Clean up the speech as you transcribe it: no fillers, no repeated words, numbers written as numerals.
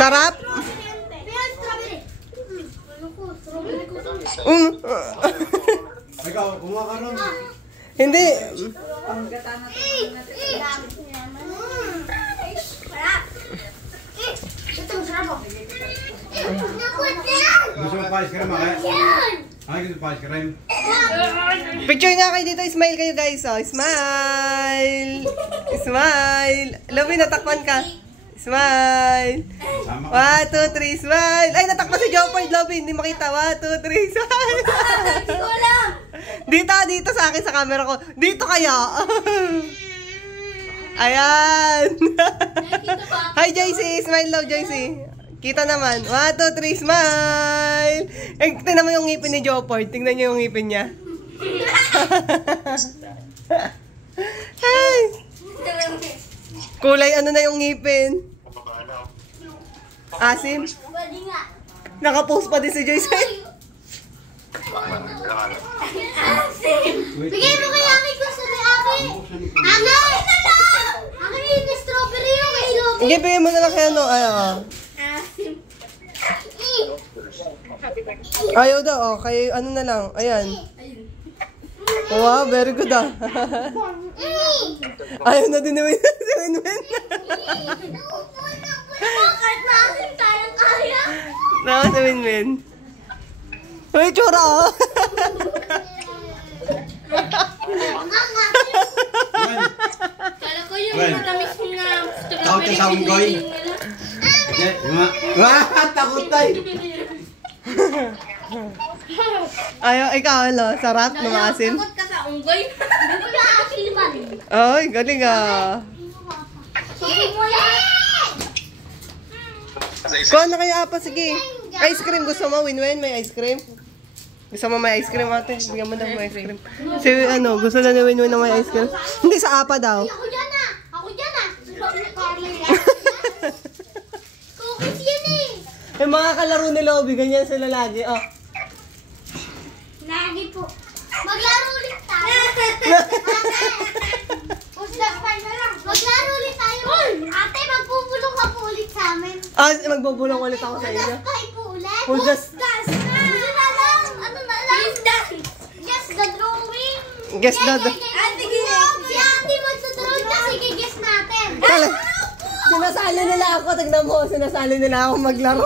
Sarap? Ikaw, kumuha ka ron. Hindi. Gusto mo pa ice cream, ha? Ay, gusto pa ice cream. Picture nga kayo dito. Smile kayo guys. Oh, smile. Smile. Lovey, natakpan ka. Smile. 1, 2, 3, smile. Ay, natakpan si Jopard, Lovey. Hindi makita. 1, 2, 3, smile. Hindi ko alam. Dito sa akin sa camera ko. Dito kaya. Ayan. Hi, JC. Smile daw, JC. Kita naman. 1, 2, 3, smile. Eh, tingnan mo yung ngipin ni Jopard. Tingnan niyo yung ngipin niya. Ay. Kulay ano na yung ngipin? Asim? Pwede nga. Nakapost pa din si Joyce. Bigay mo kay Aki gusto ni Aki. Aki! Aki yung strawberry yung kay Loki. Hindi, bigyan mo na lang kay ano. Asim. Ayaw daw, oh. Kay ano na lang. Ayan. Wow, very good ah. Ayaw na din naman si Winwin. Bakit na asim tayong kaya? Naman si Winwin. Uy, tsura oh. Kala ko yung matamis na Takot ka sa unggoy? Hindi, takot tayo. Ayaw, ikaw ano, sarap na maasim. Takot ka sa unggoy? Hindi ka asim ba? Ay, galing ah. Sige mo yan! Kuha na kayo apa, sige. Ice cream, gusto mo, Winwin? May ice cream? Gusto mo may ice cream, ate? Bigyan mo daw may ice cream. Si, ano, gusto na ni Winwin na may ice cream? Hindi, sa apa daw. Ako dyan na! Ako dyan na! Cookies yan eh! Yung mga kalaro ni Lobby, ganyan sila lagi. Oh. Lagi po. Maglaro ulit tayo. Maglaro ulit tayo. Ate, magbubulong ka po ulit sa amin. Ah, magbubulong ulit ako sa inyo. Maglaro po ulit. Who's just... Ano na lang? Ano na lang? Guess the drawing. Guess the... Ate, si ate magsa-drawing kasi guess natin. Sinasali nila ako, tignan mo, sinasali nila ako maglaro.